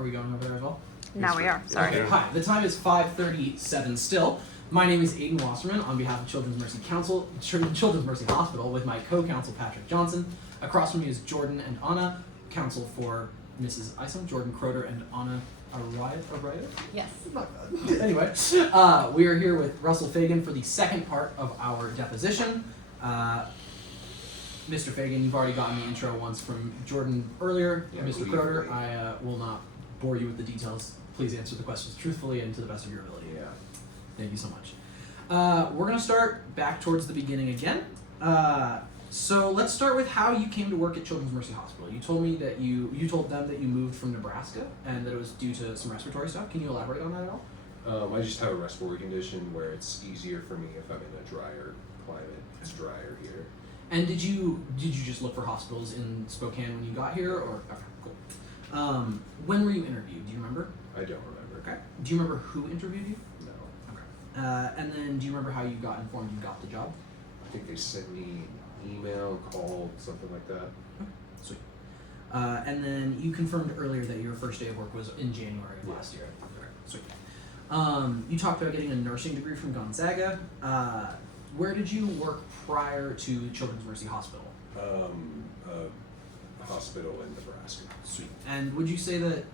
Are we going over there as well? Now we are. Sorry. Okay, hi. The time is 5:37 still. My name is Aiden Wasserman on behalf of Children's Mercy Hospital with my co-counsel Patrick Johnson. Across from me is Jordan and Anna, counsel for Mrs. Isom, Jordan Croder and Anna Araya? Yes. Anyway, we are here with Russell Fagan for the second part of our deposition. Mr. Fagan, you've already gotten the intro once from Jordan earlier. Yeah, Mr. Croder, I will not bore you with the details. Please answer the questions truthfully and to the best of your ability. Yeah. Thank you so much. We're going to start back towards the beginning again. So let's start with how you came to work at Children's Mercy Hospital. You told me that you told them that you moved from Nebraska and that it was due to some respiratory stuff. Can you elaborate on that at all? I just have a respiratory condition where it's easier for me if I'm in a drier climate. It's drier here. And did you just look for hospitals in Spokane when you got here, or okay, cool. When were you interviewed? Do you remember? I don't remember. Okay. Do you remember who interviewed you? No. Okay. And then do you remember how you got informed you got the job? I think they sent me an email, called, something like that. Sweet. And then you confirmed earlier that your first day of work was in January of last year. Okay. Sweet. You talked about getting a nursing degree from Gonzaga. Where did you work prior to Children's Mercy Hospital? A hospital in Nebraska. Sweet. And would you say that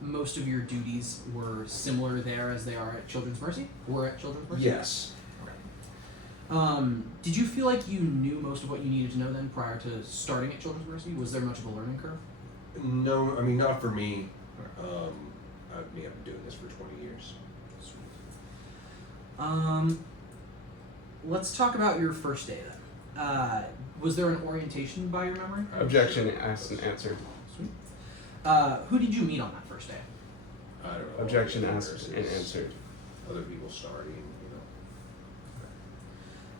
most of your duties were similar there as they are at Children's Mercy? Were at Children's Mercy? Yes. Okay. Did you feel like you knew most of what you needed to know then prior to starting at Children's Mercy? Was there much of a learning curve? No, I mean, not for me. I've been doing this for 20 years. Sweet. Let's talk about your first day then. Was there an orientation by your memory? Objection, asked and answered. Sweet. Who did you meet on that first day? I don't know. Objection, Other asked nurses, and answered. Other people starting,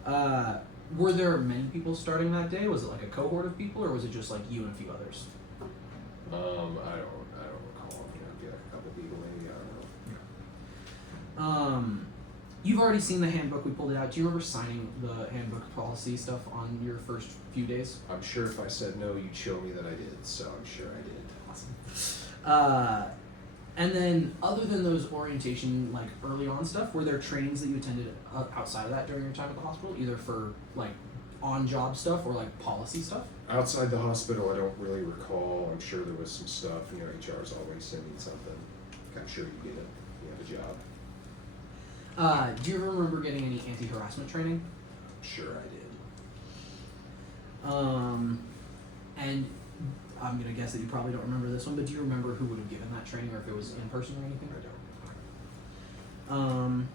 you know. Were there many people starting that day? Was it like a cohort of people, or was it just like you and a few others? I don't recall. You know, it'd be like a couple people maybe. I don't know. You've already seen the handbook. We pulled it out. Do you remember signing the handbook policy stuff on your first few days? I'm sure if I said no, you'd show me that I did, so I'm sure I did. Awesome. And then, other than those orientation, like early on stuff, were there trainings that you attended outside of that during your time at the hospital, either for like on-job stuff or like policy stuff? Outside the hospital, I don't really recall. I'm sure there was some stuff. You know, HR's always sending something. I'm sure you get it. You have a job. Do you remember getting any anti-harassment training? I'm sure I did. And I'm gonna guess that you probably don't remember this one, but do you remember who would have given that training, or if it was in person or anything? I don't.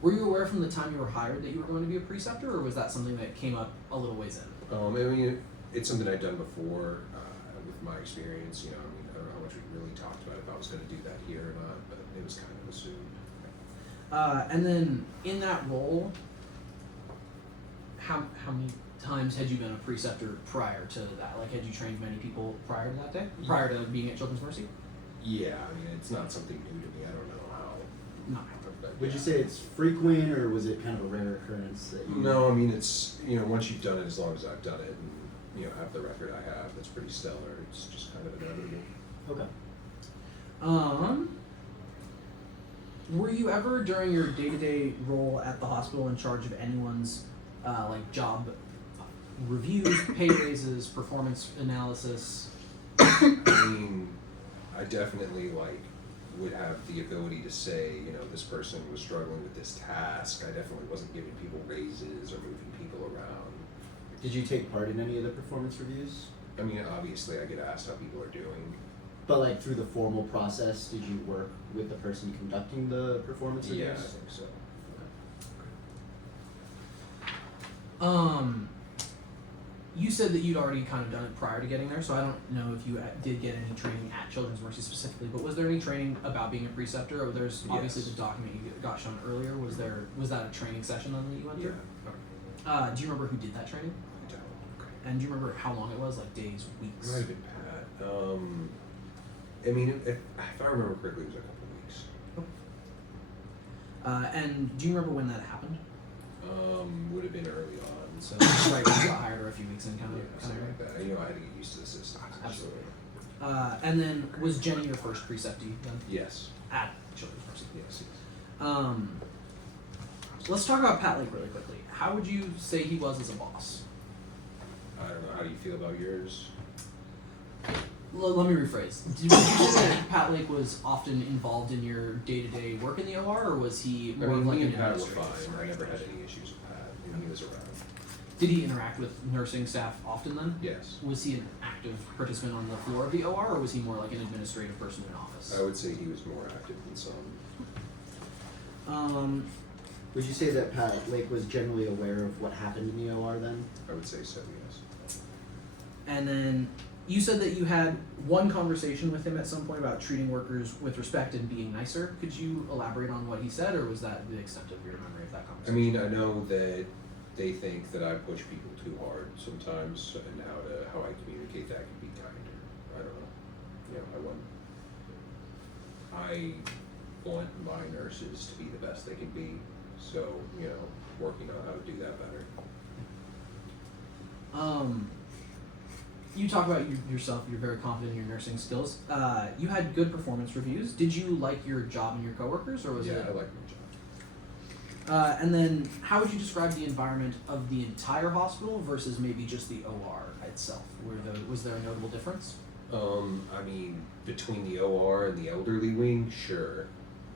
Were you aware from the time you were hired that you were going to be a preceptor, or was that something that came up a little ways in? I mean, it's something I'd done before with my experience. You know, I mean, I don't know how much we really talked about if I was going to do that here or not, but it was kind of assumed. And then in that role, how many times had you been a preceptor prior to that? Like, had you trained many people prior to that day? Prior to being at Children's Mercy? Yeah, I mean, it's not something new to me. I don't know how. No. But, Would you say it's frequent, or was it kind of a rare occurrence that you... No, I mean, it's, you know, once you've done it, as long as I've done it, and, you know, have the record I have, that's pretty stellar. It's just kind of inevitable. Okay. Were you ever, during your day-to-day role at the hospital, in charge of anyone's, like, job reviews, pay raises, performance analysis? I mean, I definitely, like, would have the ability to say, you know, this person was struggling with this task. I definitely wasn't giving people raises or moving people around. Did you take part in any of the performance reviews? I mean, obviously I get asked how people are doing. But like through the formal process, did you work with the person conducting the performance reviews? Yeah, I think so. You said that you'd already kind of done it prior to getting there, so I don't know if you did get any training at Children's Mercy specifically, but was there any training about being a preceptor? Or there's obviously Yes. the document you got shown earlier. Was that a training session then that you went through? Yeah. Do you remember who did that training? I don't. And do you remember how long it was? Like days, It weeks? might have been Pat. I mean, if I remember correctly, it was a couple of weeks. And do you remember when that happened? Would have been early on. So right when you got hired or a few weeks in, kind Yeah, of. something like that. You know, I had to get used to the system. Absolutely. And then was Jenny your first preceptee then? Yes. At Children's Mercy. Yes. Let's talk about Pat Lake really quickly. How would you say he was as a boss? I don't know. How do you feel about yours? Let me rephrase. Would you say that Pat Lake was often involved in your day-to-day work in the OR, or was he I more mean, of like me an and Pat were administrator? fine. I never had any issues with Pat when he was around. Did he interact with nursing staff often then? Yes. Was he an active participant on the floor of the OR, or was he more like an administrative person in office? I would say he was more active than some. Would you say that Pat Lake was generally aware of what happened in the OR then? I would say so, yes. And then you said that you had one conversation with him at some point about treating workers with respect and being nicer. Could you elaborate on what he said, or was that the extent of your memory of that I conversation? mean, I know that they think that I push people too hard sometimes, and how I communicate that can be kinder. I don't know. You know, I want my nurses to be the best they can be. So, you know, working on how to do that better. You talk about yourself, you're very confident in your nursing skills. You had good performance reviews. Did you like your job and your coworkers, or was Yeah, it? I like my job. And then, how would you describe the environment of the entire hospital versus maybe just the OR itself? Was there a notable difference? I mean, between the OR and the elderly wing, sure.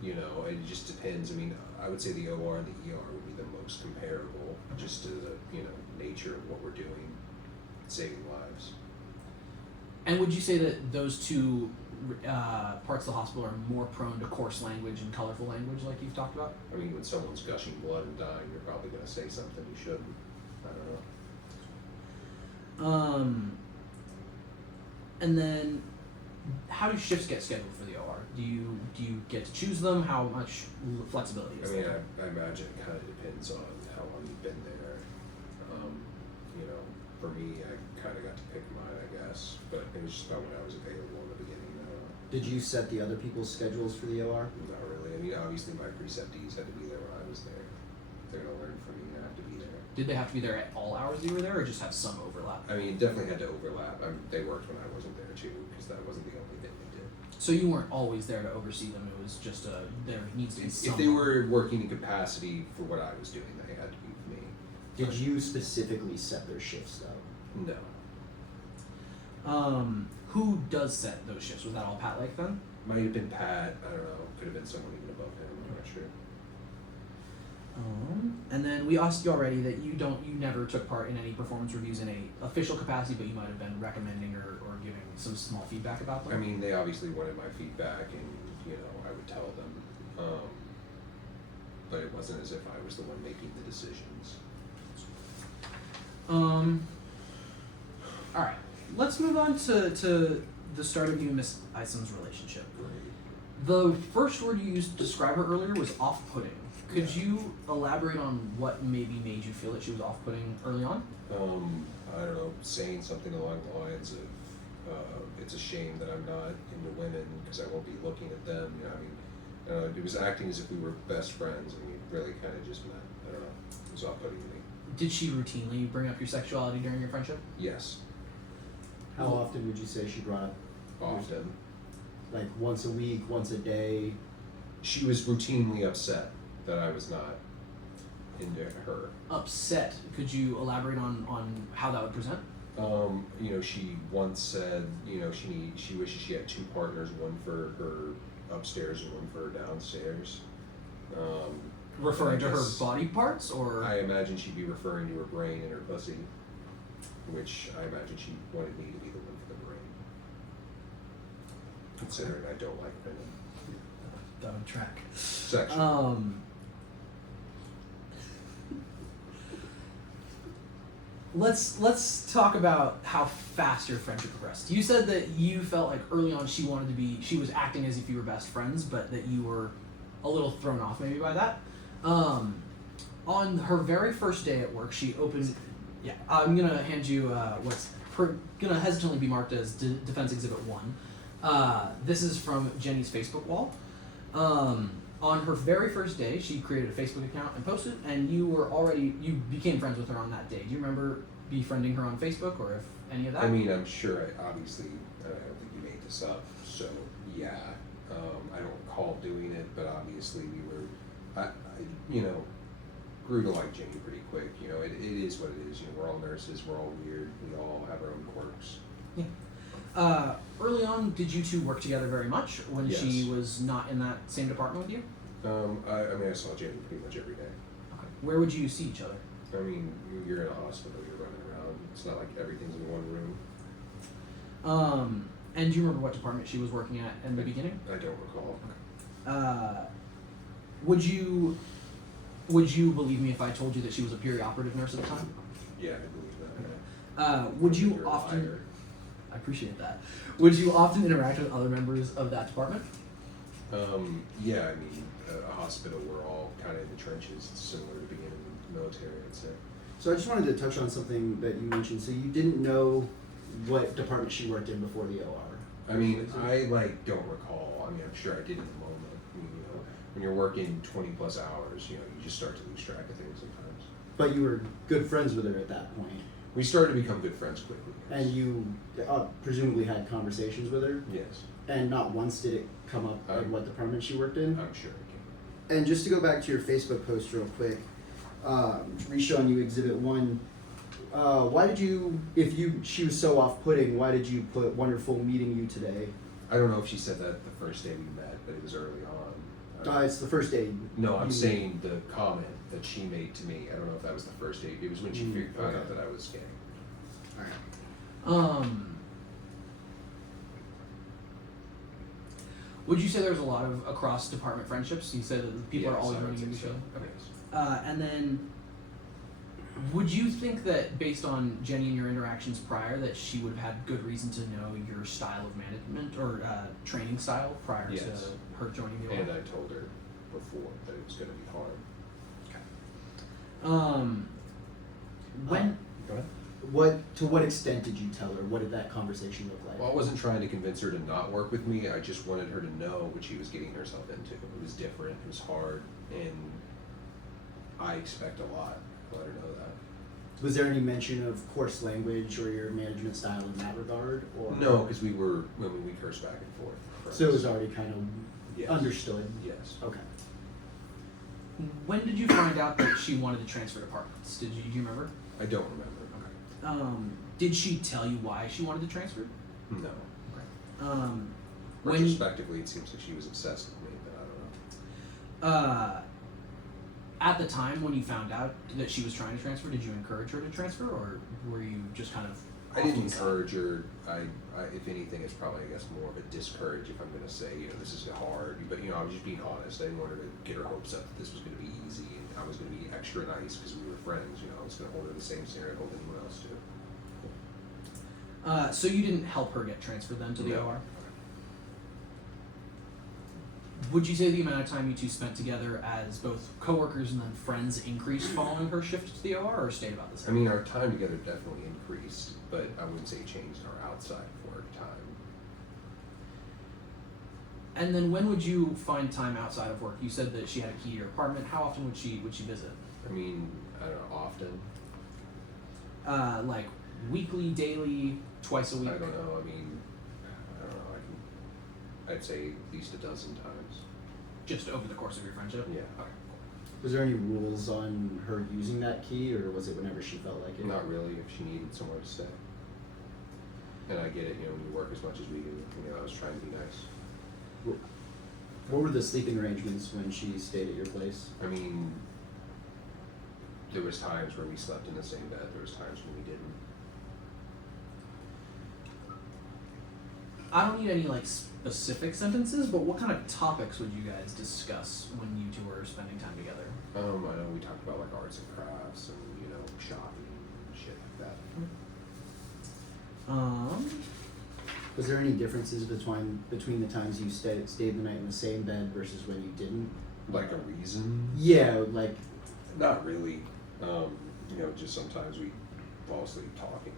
You know, it just depends. I mean, I would say the OR and the ER would be the most comparable, just to the, you know, nature of what we're doing, saving lives. And would you say that those two parts of the hospital are more prone to coarse language and colorful language, like you've talked about? I mean, when someone's gushing blood and dying, you're probably going to say something you shouldn't. I don't know. And then, how do shifts get scheduled for the OR? Do you get to choose them? How much flexibility I is mean, there? I imagine it kind of depends on how long you've been there. You know, for me, I kind of got to pick mine, I guess, but it was just about when I was available in the beginning. Did you set the other people's schedules for the OR? Not really. I mean, obviously my preceptees had to be there when I was there. If they're going to learn from me, they have to be there. Did they have to be there at all hours you were there, or just have some overlap? I mean, it definitely had to overlap. They worked when I wasn't there too, because that wasn't the only thing they did. So you weren't always there to oversee them. It was just there needs to be some. If they were working in capacity for what I was doing, they had to be with me. Did you specifically set their shifts though? No. Who does set those shifts? Was that all Pat Lake then? Might have been Pat. I don't know. Could have been someone even above him. I'm not sure. And then we asked you already that you never took part in any performance reviews in a official capacity, but you might have been recommending or giving some small feedback about them. I mean, they obviously wanted my feedback, and you know, I would tell them. But it wasn't as if I was the one making the decisions. All right, let's move on to the start of you and Miss Isom's relationship. The first word you used to describe her earlier was off-putting. Could you elaborate on what maybe made you feel that she was off-putting early on? I don't know, saying something along the lines of, it's a shame that I'm not into women because I won't be looking at them. You know, I mean, it was acting as if we were best friends, and we really kind of just met. I don't know, it was off-putting to me. Did she routinely bring up your sexuality during your friendship? Yes, How often would you say she brought up? often. Like once a week, once a day? She was routinely upset that I was not into her. Upset. Could you elaborate on how that would present? You know, she once said, you know, she wishes she had two partners, one for her upstairs and one for her downstairs. Referring I to her guess- body parts, or? I imagine she'd be referring to her brain and her pussy, which I imagine she wanted me to be the one for the brain. Considering I don't like women. Down track. Section. Let's talk about how fast your friendship progressed. You said that you felt like early on she was acting as if you were best friends, but that you were a little thrown off maybe by that. On her very first day at work, she opened. Yeah, I'm gonna hand you gonna hesitantly be marked as Defense Exhibit 1. This is from Jenny's Facebook wall. On her very first day, she created a Facebook account and posted, and you became friends with her on that day. Do you remember befriending her on Facebook, or if any of that? I mean, I'm sure, I don't think you made this up, so yeah. I don't recall doing it, but obviously we were, I grew to like Jenny pretty quick. You know, it is what it is. You know, we're all nurses, we're all weird, we all have our own quirks. Early on, did you two work together very much when Yes. she was not in that same department with you? I saw Jenny pretty much every day. Okay. Where would you see each other? I mean, you're in a hospital, you're running around. It's not like everything's in one room. And do you remember what department she was working at in the beginning? I don't recall. Would you believe me if I told you that she was a perioperative nurse at the time? Yeah, I believe that. Would you You're a often? liar. I appreciate that. Would you often interact with other members of that department? Yeah, I mean, a hospital, we're all kind of in the trenches. It's similar to being in the military, I'd say. So I just wanted to touch on something that you mentioned. So you didn't know what department she worked in before the OR? I mean, I don't recall. I mean, I'm sure I did in the moment. I mean, when you're working 20 plus hours, you just start to lose track of things sometimes. But you were good friends with her at that point. We started to become good friends quickly. Yes. And you presumably had conversations with her? Yes, And not once did it come up at what department she worked in? I'm sure it can. And just to go back to your Facebook post real quick, re-showing you Exhibit 1, why did you, she was so off-putting, why did you put "wonderful meeting you today"? I don't know if she said that the first day we met, but it was early on. It's the first day. No, I'm saying the comment that she made to me. I don't know if that was the first day. It was when she found out that I was gay. Alright. Would you say there's a lot of across department friendships? You said that people are Yes, always I would running into say each so. other. Yes. And then, would you think that based on Jenny and your interactions prior, that she would have had good reason to know your style of management or training style prior Yes. to her joining the And org? I told her before that it was going to be hard. When Go ahead. To what extent did you tell her? What did that conversation look like? Well, I wasn't trying to convince her to not work with me. I just wanted her to know what she was getting herself into. It was different. It was hard, and I expect a lot. Let her know that. Was there any mention of coarse language or your management style in that regard? Or No, because we cursed back and forth. So it was already kind of Yes. understood. Yes. Okay. when did you find out that she wanted to transfer departments? Do you remember? I don't remember. Did she tell you why she wanted to transfer? No. When Retrospectively, it seems like she was obsessed with me, but I don't know. At the time when you found out that she was trying to transfer, did you encourage her to transfer, or were you just kind of? I didn't encourage her. I if anything, it's probably, I guess, more of a discourage if I'm going to say, this is hard. But, I was just being honest. I didn't want her to get her hopes up that this was going to be easy and I was going to be extra nice because we were friends. I was going to hold her the same standard I hold anyone else to. So you didn't help her get transferred then to the No. OR? Would you say the amount of time you two spent together as both coworkers and then friends increased following her shift to the OR, or stayed about the I same? mean, our time together definitely increased, but I wouldn't say it changed our outside work time. And then when would you find time outside of work? You said that she had a key to your apartment. How often would she visit? I mean, I don't know, often. Like weekly, daily, twice a week? I don't know. I mean, I don't know. I'd say at least a dozen times. Just over the course of your friendship? Yeah. Okay. Was there any rules on her using that key, or was it whenever she felt like it? Not really, if she needed somewhere to stay. And I get it, when you work as much as we do, I was trying to be nice. What were the sleeping arrangements when she stayed at your place? I mean, there was times where we slept in the same bed, there was times when we didn't. I don't need any specific sentences, but what kind of topics would you guys discuss when you two were spending time together? I know we talked about arts and crafts and, shopping and shit like that. Was there any differences between the times you stayed the night in the same bed versus when you didn't? Like a reason? Yeah, like Not really. Just sometimes we fall asleep talking,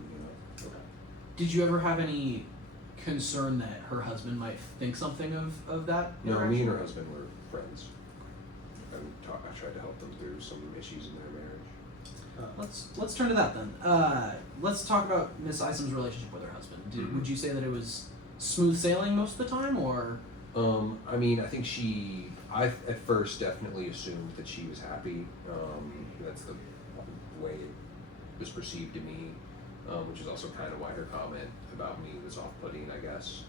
okay. Did you ever have any concern that her husband might think something of that? No, me interaction? and her husband were friends. I tried to help them through some issues in their marriage. Let's turn to that then. Let's talk about Miss Isom's relationship with her husband. Would you say that it was smooth sailing most of the time, or? I mean, I think I at first definitely assumed that she was happy. That's the way it was perceived to me, which is also kind of why her comment about me was off-putting, I guess.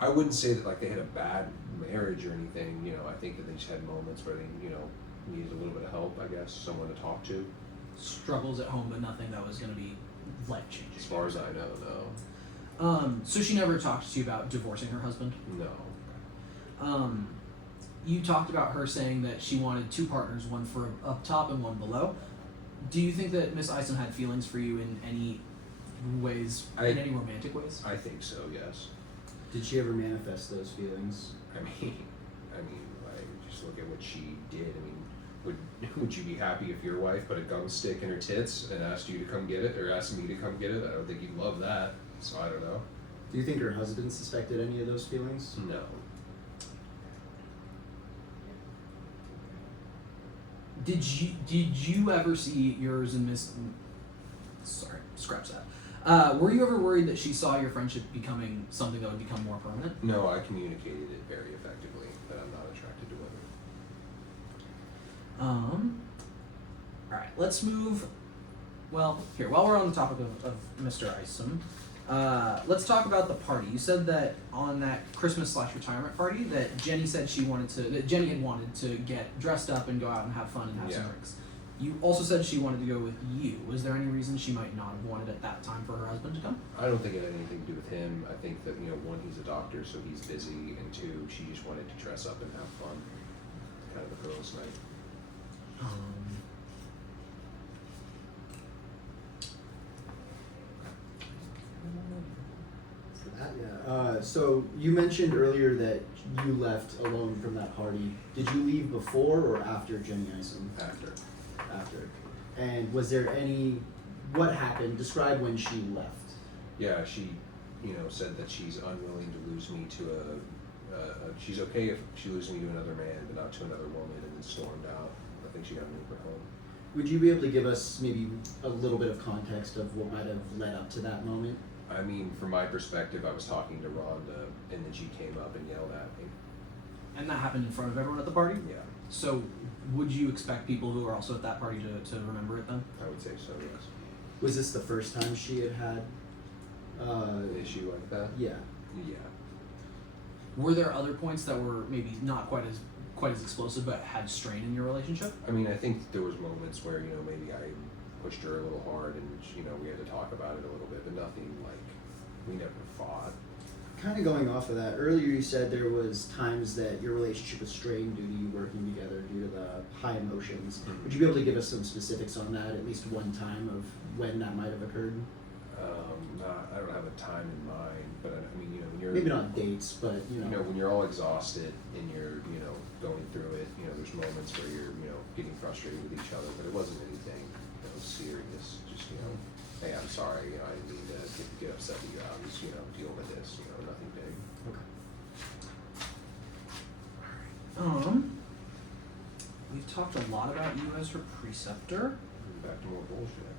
I wouldn't say that like they had a bad marriage or anything. You know, I think that they just had moments where they, needed a little bit of help. I guess someone to talk to. Struggles at home, but nothing that was going to be life-changing. As far as I know, no. So she never talked to you about divorcing her husband? No. You talked about her saying that she wanted two partners, one for up top and one below. Do you think that Miss Isom had feelings for you in any ways, in any romantic ways? I think so, yes. Did she ever manifest those feelings? I mean, like, just look at what she did. I mean, would you be happy if your wife put a gum stick in her tits and asked you to come get it, or asked me to come get it? I don't think you'd love that. So I don't know. Do you think her husband suspected any of those feelings? No. Did you ever see yours and Miss? Sorry, scratch that. Were you ever worried that she saw your friendship becoming something that would become more permanent? No, I communicated it very effectively that I'm not attracted to women. All right, let's move. Well, here, while we're on the topic of Mr. Isom, let's talk about the party. You said that on that Christmas/retirement party that Jenny had wanted to get dressed up and go out and have fun and have some Yeah. drinks. You also said she wanted to go with you. Was there any reason she might not have wanted at that time for her husband to come? I don't think it had anything to do with him. I think that, one, he's a doctor, so he's busy, and two, she just wanted to dress up and have fun. Kind of a girls' night. So you mentioned earlier that you left alone from that party. Did you leave before or after Jenny Isom? After. After. And was there what happened? Describe when she left. Yeah, she, said that she's unwilling to lose me to she's okay if she loses me to another man, but not to another woman, and then stormed out. I think she got an Uber home. Would you be able to give us maybe a little bit of context of what might have led up to that moment? I mean, from my perspective, I was talking to Rhonda, and then she came up and yelled at me. And that happened in front of everyone at the party? Yeah, So would you expect people who are also at that party to remember it then? I would say so, yes. Was this the first time she had An issue like that? Yeah. Yeah. Were there other points that were maybe not quite as explosive but had strain in your relationship? I mean, I think there was moments where, maybe I pushed her a little hard and, we had to talk about it a little bit, but nothing like, we never fought. Kind of going off of that, earlier you said there was times that your relationship was strained due to you working together, due to the high emotions. Mm-hmm. Would you be able to give us some specifics on that, at least one time of when that might have occurred? I don't have a time in mind, but I mean, when you're Maybe not dates, but when you're all exhausted and you're, going through it, there's moments where you're, getting frustrated with each other, but it wasn't anything, serious. Just, hey, I'm sorry, I didn't mean to get upset with you. I was, dealing with this, nothing big. Okay. We've talked a lot about you as her preceptor. Back to more bullshit.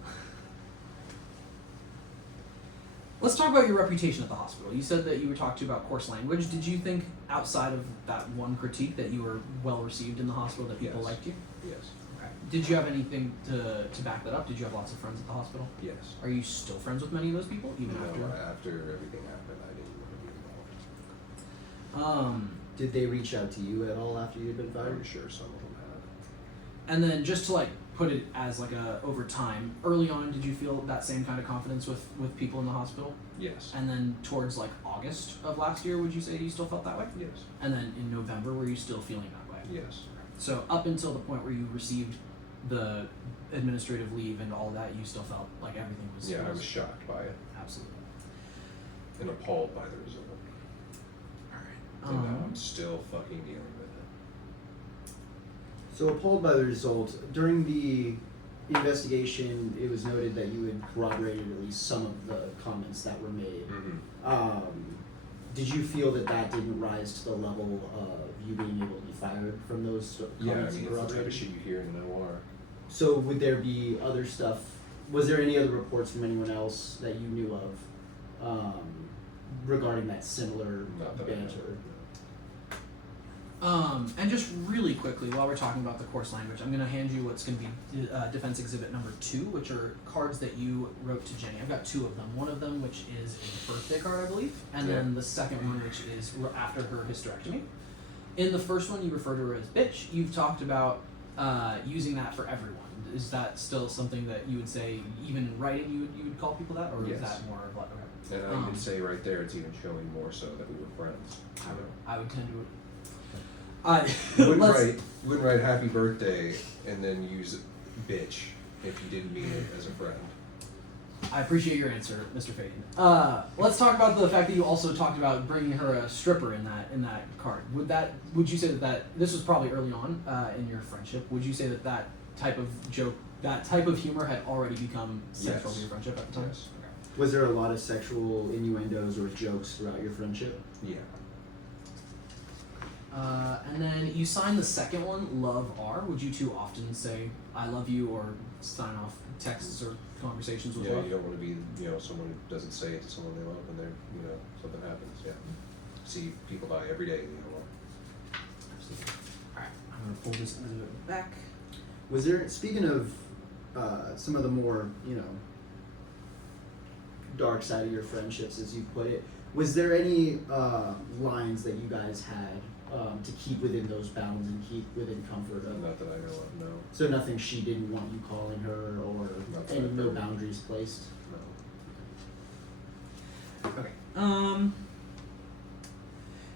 Let's talk about your reputation at the hospital. You said that you were talked to about coarse language. Did you think, outside of that one critique, that you were well received in the hospital, that people Yes. liked you? Yes. Okay. Did you have anything to back that up? Did you have lots of friends at the hospital? Yes. Are you still friends with many of those people, even No, after? after everything happened, I didn't want to be involved. Did they reach out to you at all after you had been fired? I'm sure some of them have. And then just to put it as over time, early on, did you feel that same kind of confidence with people in the hospital? Yes. And then towards August of last year, would you say you still felt that way? Yes. And then in November, were you still feeling that way? Yes. So up until the point where you received the administrative leave and all that, you still felt like everything was... Yeah, I was shocked by it Absolutely. and appalled by the result. All And right. now I'm still fucking dealing with it. So appalled by the result, during the investigation, it was noted that you had corroborated at least some of the comments that were made. Mm-hmm. did you feel that didn't rise to the level of you being able to be fired from those Yeah, I comments mean, you it's the type corroborated? of shit you hear in an OR. So would there be other stuff? Was there any other reports from anyone else that you knew of regarding that similar Not that I know. banter? And just really quickly, while we're talking about the course language, I'm going to hand you what's going to be defense exhibit number 2, which are cards that you wrote to Jenny. I've got 2 of them. One of them, which is a birthday card, I believe, and Yeah. then the second one, which is after her hysterectomy. In the first one, you refer to her as bitch. You've talked about using that for everyone. Is that still something that you would say, even in writing, you would call people that, or is Yes. that more of like, okay? And I can say right there, it's even showing more so that we were friends. I would tend to. You wouldn't let's- write happy birthday and then use bitch if you didn't mean it as a friend. I appreciate your answer, Mr. Fagan. Let's talk about the fact that you also talked about bringing her a stripper in that card. Would you say that this was probably early on in your friendship? Would you say that type of joke, that type of humor had already become central to Yes. your friendship at the time? Yes. Was there a lot of sexual innuendos or jokes throughout your friendship? Yeah. And then you signed the second one, Love R. Would you two often say I love you or sign off texts or conversations with Yeah, love? you don't want to be, someone who doesn't say it to someone they love when they're, something happens. Yeah. See people die every day in the OR. Absolutely. Alright, I'm gonna pull this exhibit back. Was there, speaking of some of the more, dark side of your friendships, as you put it, was there any lines that you guys had to keep within those bounds and keep within comfort of? Not that I know of, no. So nothing she didn't want you calling her, or Not that any I've no heard. boundaries placed? No. Okay.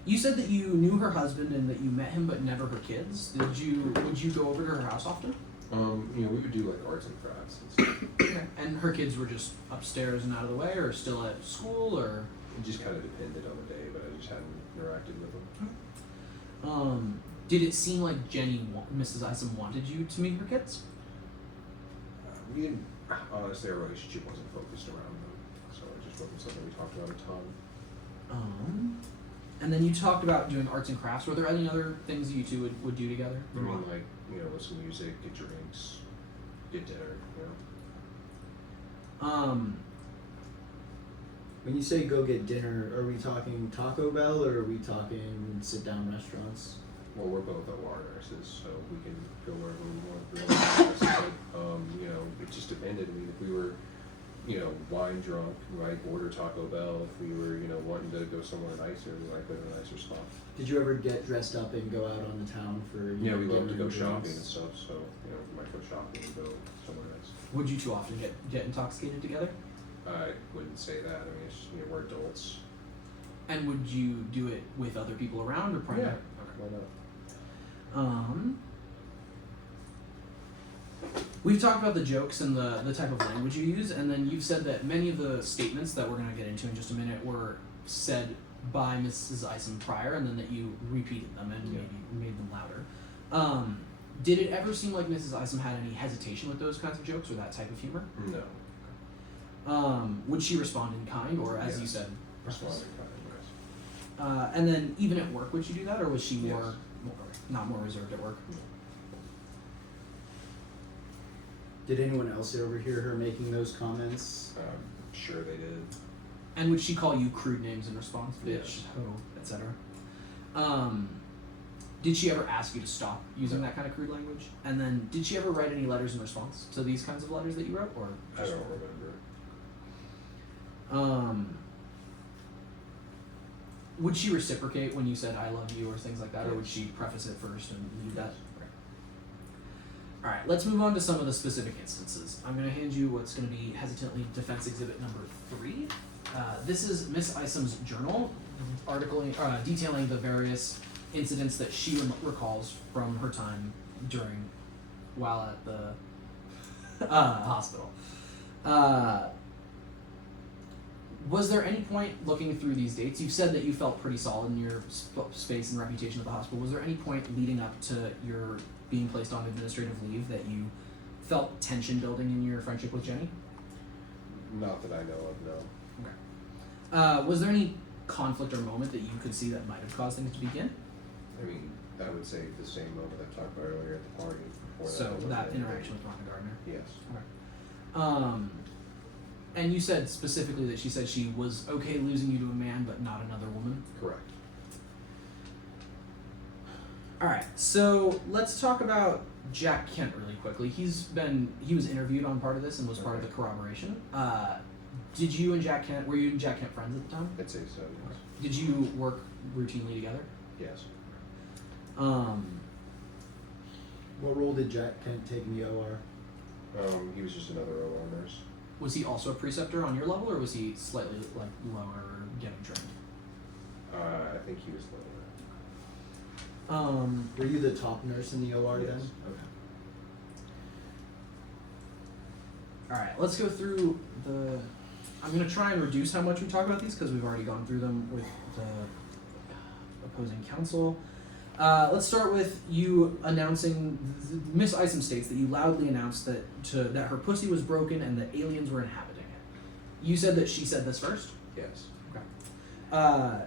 You said that you knew her husband and that you met him but never her kids. Would you go over to her house often? We would do like arts and crafts and stuff. Okay. And her kids were just upstairs and out of the way, or still at school, or It just kind of depended on the day, but I just hadn't interacted with them. did it seem like Mrs. Isom wanted you to meet her kids? We didn't, honestly, our relationship wasn't focused around them, so it just wasn't something we talked about a ton. And then you talked about doing arts and crafts. Were there any other things that you two would do together? I mean, like, listen to music, get drinks, get dinner, When you say go get dinner, are we talking Taco Bell or are we talking sit down restaurants? Well, we're both OR nurses, so we can go wherever we want. But, it just depended. I mean, if we were, wine drunk, we might order Taco Bell. If we were, wanting to go somewhere nicer, we might go to a nicer spot. Did you ever get dressed up and go out on the town for? Yeah, we love to dinner go and shopping and drinks? stuff, so, we might go shopping and go somewhere nice. Would you two often get intoxicated together? I wouldn't say that. I mean, it's, we're adults. And would you do it with other people around or primarily? Why not? We've talked about the jokes and the type of language you use, and then you've said that many of the statements that we're going to get into in just a minute were said by Mrs. Isom prior, and then that you repeated them and Yeah. maybe made them louder. Did it ever seem like Mrs. Isom had any hesitation with those kinds of jokes or that type of humor? No. Would she respond in kind, or as you Yes. said, Responding kind of, yes. and then even at work, would she do that, or was she Yes. not more reserved at work? Did anyone else overhear her making those comments? Sure they did. And would she call you crude names in response, bitch, Yes. hoe, etc.? Did she ever ask you to stop using that kind of crude language? And then, did she ever write any letters in response to these kinds of letters that you wrote, or I just don't remember. Would she reciprocate when you said "I love you" or things like that, or would Yes. she preface it first and leave that? Yes. All right, let's move on to some of the specific instances. I'm going to hand you what's going to be hesitantly defense exhibit number 3. This is Miss Isom's journal, detailing the various incidents that she recalls from her time while at the hospital. Was there any point looking through these dates? You've said that you felt pretty solid in your space and reputation at the hospital. Was there any point leading up to your being placed on administrative leave that you felt tension building in your friendship with Jenny? Not that I know of, no. Was there any conflict or moment that you could see that might have caused things to begin? I mean, I would say the same moment I talked about earlier at the party. before So moment that ended. interaction with Rhonda Gardner. Yes. And you said specifically that she said she was okay losing you to a man, but not another woman. Correct. All right, so let's talk about Jack Kent really quickly. He was interviewed on part of this and was part of the corroboration. Were you and Jack Kent friends at the time? I'd say so, yes. Did you work routinely together? Yes. What role did Jack Kent take in the OR? He was just another OR nurse. Was he also a preceptor on your level, or was he slightly like lower or getting trained? I think he was lower. Were you the top nurse in the OR Yes. then? Okay. Alright, let's go through the... I'm going to try and reduce how much we talk about these because we've already gone through them with the opposing counsel. Let's start with you announcing... Miss Isom states that you loudly announced that her pussy was broken and that aliens were inhabiting it. You said that she said this first? Yes. Okay.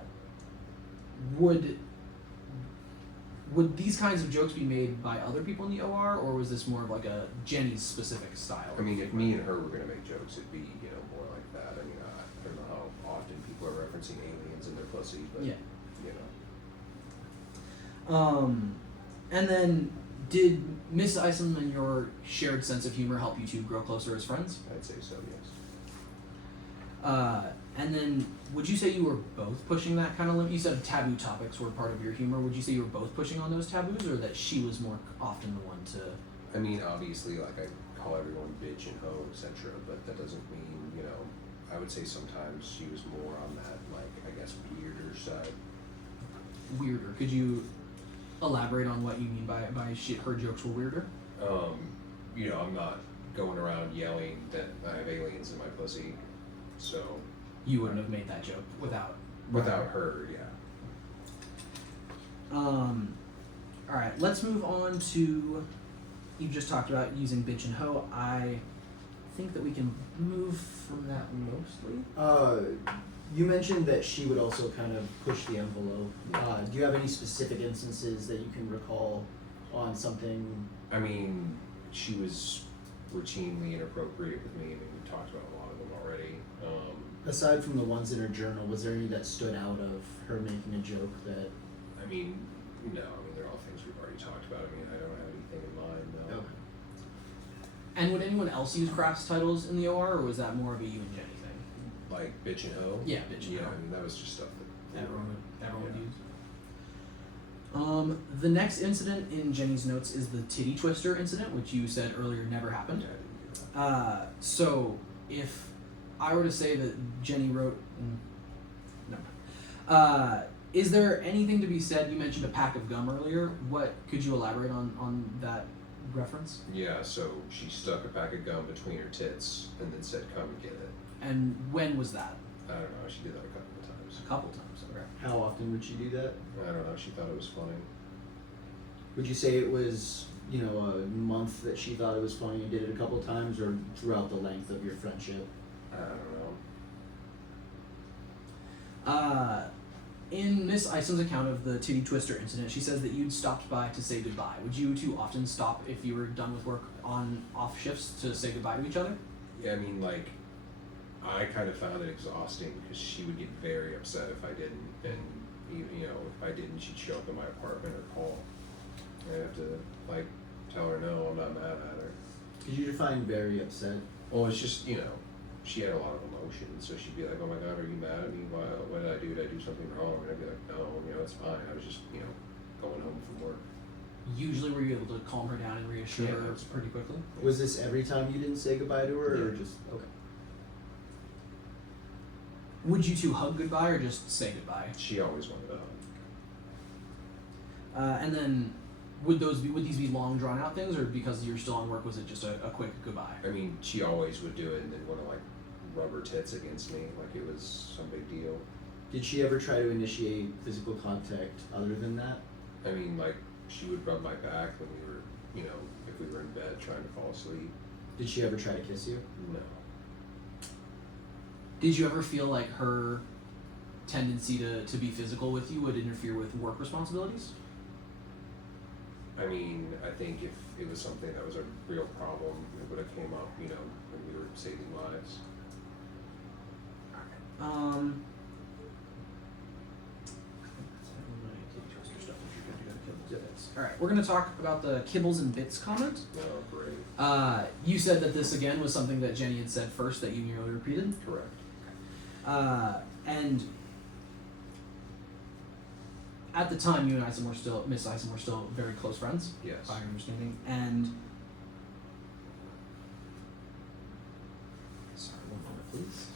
Would these kinds of jokes be made by other people in the OR, or was this more of like a Jenny's specific style? I mean, if me and her were going to make jokes, it'd be, more like that. I mean, I don't know how often people are referencing aliens in their pussy, but, Yeah. you know. And then did Miss Isom and your shared sense of humor help you two grow closer as friends? I'd say so, yes. And then would you say you were both pushing that kind of limit? You said taboo topics were part of your humor. Would you say you were both pushing on those taboos, or that she was more often the one to... I mean, obviously, like, I call everyone bitch and hoe, etc., but that doesn't mean, I would say sometimes she was more on that, like, I guess, weirder side. Weirder. Could you elaborate on what you mean by her jokes were weirder? I'm not going around yelling that I have aliens in my pussy, so... You wouldn't have made that joke without her, yeah. Alright, let's move on to... You just talked about using bitch and hoe. I think that we can move from that mostly. You mentioned that she would also kind of push the envelope. Do you have any specific instances that you can recall on something? I mean, she was routinely inappropriate with me. I mean, we talked about a lot of them already. Aside from the ones in her journal, was there any that stood out of her making a joke that... I mean, no. I mean, they're all things we've already talked about. I mean, I don't have anything in mind, no. Okay. And would anyone else use crafts titles in the OR, or was that more of a you and Jenny thing? Like bitch and hoe? Yeah, bitch and Yeah, hoe. I mean, that was just stuff that... Everyone would Yeah. use. The next incident in Jenny's notes is the titty twister incident, which you said earlier never happened. Yeah, I didn't do that. So if I were to say that Jenny wrote, is there anything to be said? You mentioned a pack of gum earlier. What could you elaborate on that reference? Yeah, so she stuck a pack of gum between her tits and then said, "Come and get it." And when was that? I don't know. She did that a couple of times. A couple times. Okay. How often would she do that? I don't know. She thought it was funny. Would you say it was, a month that she thought it was funny and did it a couple of times, or throughout the length of your friendship? I don't know. In Miss Isom's account of the titty twister incident, she says that you'd stopped by to say goodbye. Would you two often stop if you were done with work on off shifts to say goodbye to each other? Yeah, I mean, like, I kind of found it exhausting because she would get very upset if I didn't, and if I didn't, she'd show up in my apartment or call. I have to tell her no, I'm not mad at her. Could you define very upset? Well, it's just she had a lot of emotion, so she'd be like, "Oh my God, are you mad at me? What did I do? Did I do something wrong?" And I'd be like, "No, it's fine. I was just going home from work." Usually were you able to calm her down and reassure Yeah, her that's pretty quickly? Was this every time you didn't say goodbye to her, or Yeah. just okay? Would you two hug goodbye or just say goodbye? She always wanted to hug. And then would these be long drawn out things, or because you're still on work was it just a quick goodbye? I mean, she always would do it and then want to rub her tits against me like it was some big deal. Did she ever try to initiate physical contact other than that? I mean, she would rub my back when we were, if we were in bed trying to fall asleep. Did she ever try to kiss you? No. Did you ever feel like her tendency to be physical with you would interfere with work responsibilities? I mean, I think if it was something that was a real problem, it would have came up, you know, when we were saving lives. Alright, we're going to talk about the kibbles and bits comment. Oh, great. You said that this again was something that Jenny had said first that you nearly repeated. Correct. And at the time, you and Miss Isom were still very close friends. Yes. By your understanding. And sorry, one moment, please.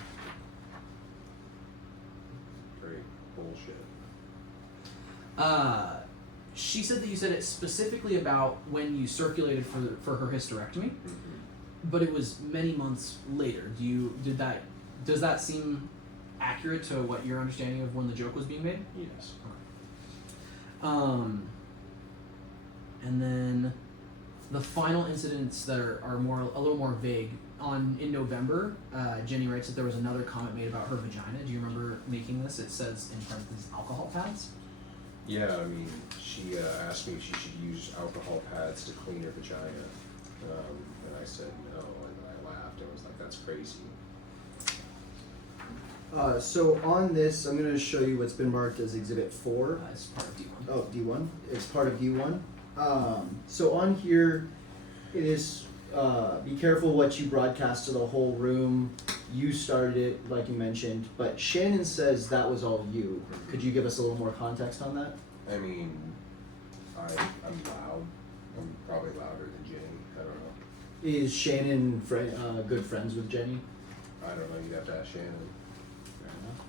Great bullshit. She said that you said it specifically about when you circulated for her hysterectomy, but it was many months later. Does that seem accurate to what your understanding of when the joke was being made? Yes. And then the final incidents that are a little more vague. In November, Jenny writes that there was another comment made about her vagina. Do you remember making this? It says in parentheses alcohol pads. Yeah, I mean, she asked me if she should use alcohol pads to clean her vagina, and I said no, and I laughed. I was like, "That's crazy." So on this, I'm going to show you what's been marked as Exhibit 4. It's part of D1. Oh, D1. It's part of D1. So on here, it is, be careful what you broadcast to the whole room. You started it, like you mentioned, but Shannon says that was all you. Could you give us a little more context on that? I mean, I'm loud. I'm probably louder than Jenny. I don't know. Is Shannon good friends with Jenny? I don't know. You'd have to ask Shannon. Fair enough.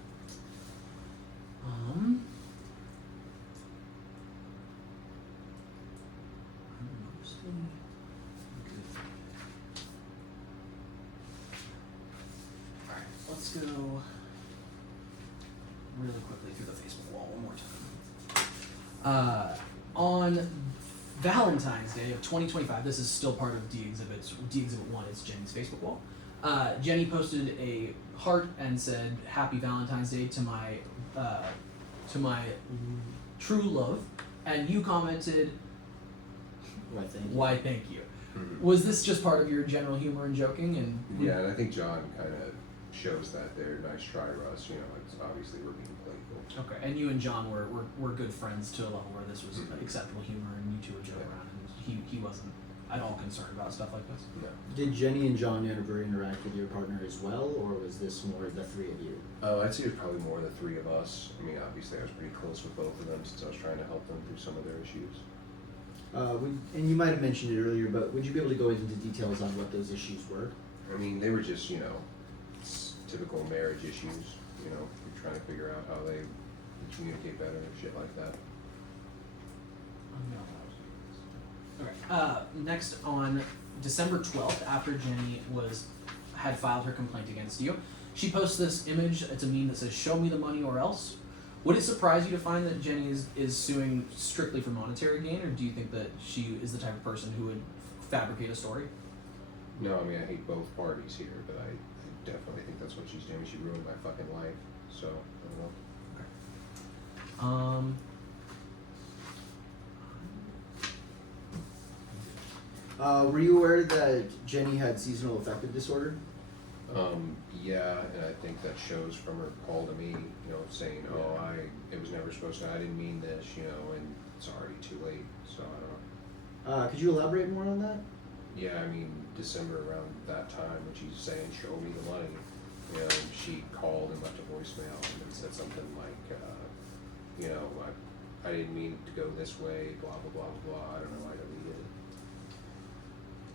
Alright, let's go really quickly through the Facebook wall one more time. On Valentine's Day of 2025, this is still part of D Exhibit 1, it's Jenny's Facebook wall. Jenny posted a heart and said, "Happy Valentine's Day to my true love," and you commented, "Why, thank you." Was this just part of your general humor and joking? And Yeah, and I think John kind of shows that there. Nice try, Russ. You know, it's obviously we're being playful. Okay, and you and John were good friends to a level where this was acceptable humor, and you two would joke around, and he wasn't at all concerned about stuff like this. No. Did Jenny and John ever interact with your partner as well, or was this more the three of you? I'd say it was probably more the three of us. I mean, obviously I was pretty close with both of them since I was trying to help them through some of their issues. And you might have mentioned it earlier, but would you be able to go into details on what those issues were? I mean, they were just, you know, typical marriage issues. You know, you're trying to figure out how they communicate better and shit like that. Okay. Next, on December 12th, after Jenny had filed her complaint against you, she posts this image. It's a meme that says, "Show me the money or else." Would it surprise you to find that Jenny is suing strictly for monetary gain, or do you think that she is the type of person who would fabricate a story? No, I mean, I hate both parties here, but I definitely think that's what she's doing. She ruined my fucking life, so I don't know. Were you aware that Jenny had seasonal affective disorder? Yeah, and I think that shows from her call to me, you know, saying, "Oh, it was never supposed to. I didn't mean this," you know, and it's already too late. So I don't know. Could you elaborate more on that? Yeah, I mean, December around that time when she's saying, "Show me the money," you know, she called and left a voicemail and said something like, you know, I didn't mean to go this way, blah blah blah blah blah. I don't know why I deleted it.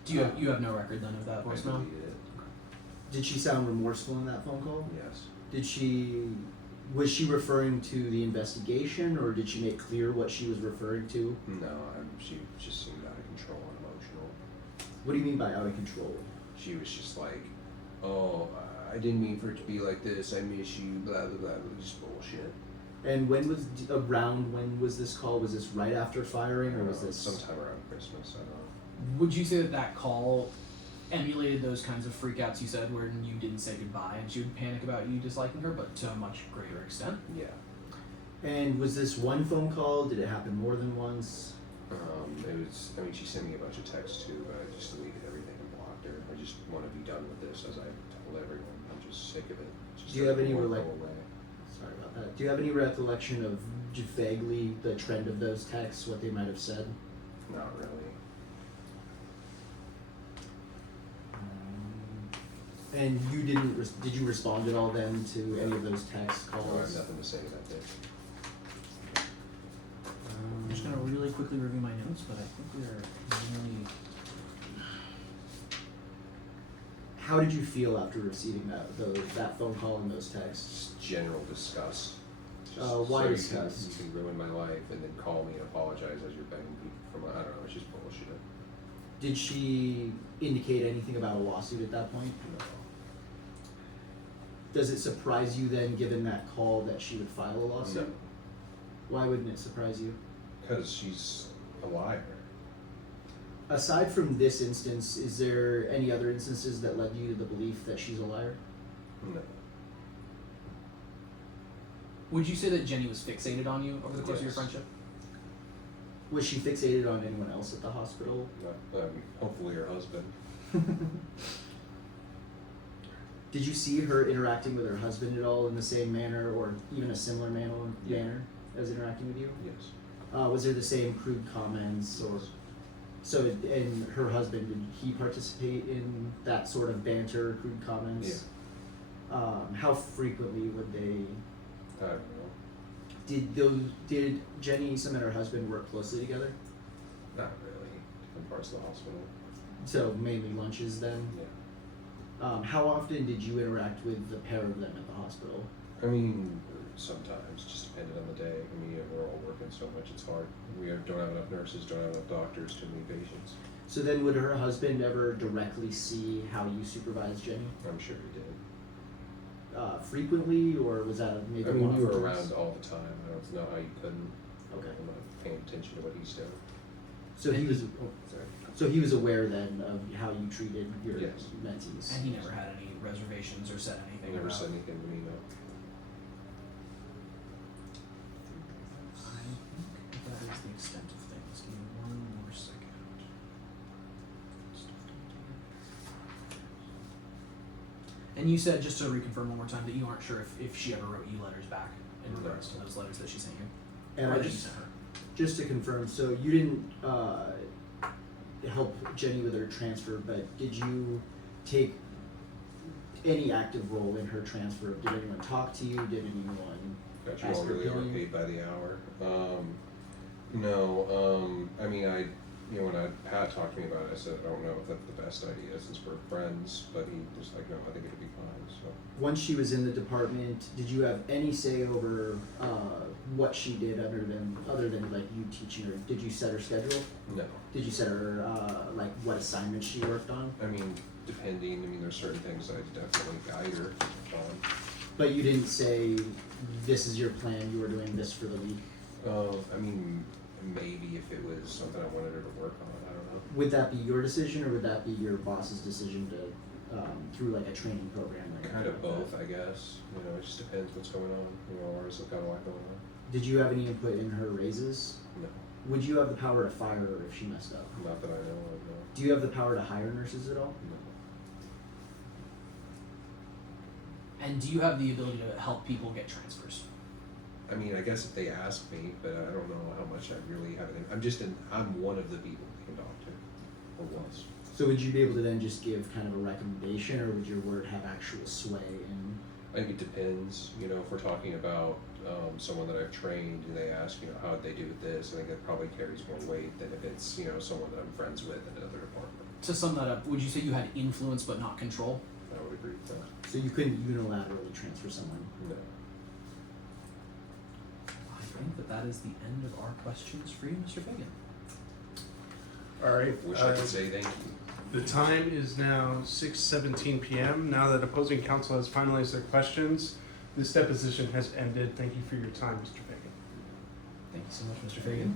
Do you have no record then of that I voicemail? deleted it. Did she sound remorseful in that phone call? Yes. Was she referring to the investigation, or did she make clear what she was referring to? No, she just seemed out of control and emotional. What do you mean by out of control? She was just like, "Oh, I didn't mean for it to be like this. I miss you." Blah blah blah. It was just bullshit. And when was this call? Was this right after firing, or was this sometime around Christmas? I don't know. Would you say that call emulated those kinds of freakouts you said where you didn't say goodbye and she would panic about you disliking her, but to a much greater extent. Yeah. And was this one phone call? Did it happen more than once? It was. I mean, she sent me a bunch of texts too, but I just deleted everything and blocked her. I just want to be done with this, as I told everyone. I'm just sick of it. Just Do you have doesn't any wanna like? go away. Sorry about that. Do you have any recollection of just vaguely the trend of those texts, what they might have said? Not really. And you didn't? Did you respond at all then to any of those text calls? No, I have nothing to say to that day. I'm just gonna really quickly review my notes, but I think we are really. How did you feel after receiving that phone call and those texts? Just general disgust. Why so disgust? You can ruin my life and then call me and apologize as you're begging people for my. I don't know. It's just bullshit. Did she indicate anything about a lawsuit at that point? No. Does it surprise you then, given that call, that she would file a lawsuit? No. Why wouldn't it surprise you? Because she's a liar. Aside from this instance, is there any other instances that led you to the belief that she's a liar? No. Would you say that Jenny was fixated on you over the course of your Yes. friendship? Was she fixated on anyone else at the hospital? Not, hopefully her husband. Did you see her interacting with her husband at all in the same manner, or even a similar manner as interacting with you? Yes. Was there the same crude comments, or so? And her husband, did he participate in that sort of banter, crude comments? Yeah. How frequently would they? I don't know. Did Jenny Easom and her husband work closely together? Not really. Different parts of the hospital. So mainly lunches then. Yeah. How often did you interact with the pair of them at the hospital? I mean, sometimes, just depending on the day. I mean, we're all working so much, it's hard. Don't have enough nurses, don't have enough doctors, too many patients. So then, would her husband ever directly see how you supervised Jenny? I'm sure he did. Frequently, or was that maybe? I mean, one you were off around times? all the time. I don't know how you couldn't. Okay. I'm not paying attention to what he's doing. So he was. Sorry. So he was aware then of how you treated your Yes. mentees. And he never had any reservations or said He anything never about said anything to me, no. I think that is the extent of things. Give me one more second. And you said, just to reconfirm one more time, that you aren't sure if she ever wrote you letters back in regards to those letters that she sent you? And Or I that you just sent her? just to confirm, so you didn't help Jenny with her transfer, but did you take any active role in her transfer? Did anyone talk to you? Did anyone? Got you Ask all her really opinion. overpaid by the hour. No, I mean, when Pat talked to me about it, I said, I don't know if that's the best idea since we're friends, but he was like, no, I think it'll be fine, so. Once she was in the department, did you have any say over what she did other than like you teaching her? Did you set her schedule? No. Did you set her like what assignments she worked on? I mean, there's certain things I definitely guide her on. But you didn't say, this is your plan, you were doing this for the week. I mean, maybe if it was something I wanted her to work on, I don't know. Would that be your decision, or would that be your boss's decision to through like a training program? Or Kind of anything like both, that? I guess. It just depends what's going on. Ours have got a lot going on. Did you have any input in her raises? No, Would you have the power to fire her if she messed up? not that I know of, no. Do you have the power to hire nurses at all? No. And do you have the ability to help people get transfers? I mean, I guess if they ask me, but I don't know how much I really have it. I'm one of the people they can talk to, or was. So would you be able to then just give kind of a recommendation, or would your word have actual sway in? I think it depends, if we're talking about someone that I've trained and they ask, how'd they do with this, I think that probably carries more weight than if it's, someone that I'm friends with in another department. To sum that up, would you say you had influence but not control? I would agree with that. So you couldn't unilaterally transfer someone. No. I think that is the end of our questions for you, Mr. Fagan. All right. Wish I could say thank you. The time is now 6:17 p.m. Now that opposing counsel has finalized their questions, this deposition has ended. Thank you for your time, Mr. Fagan. Thank you so much, Mr. Fagan.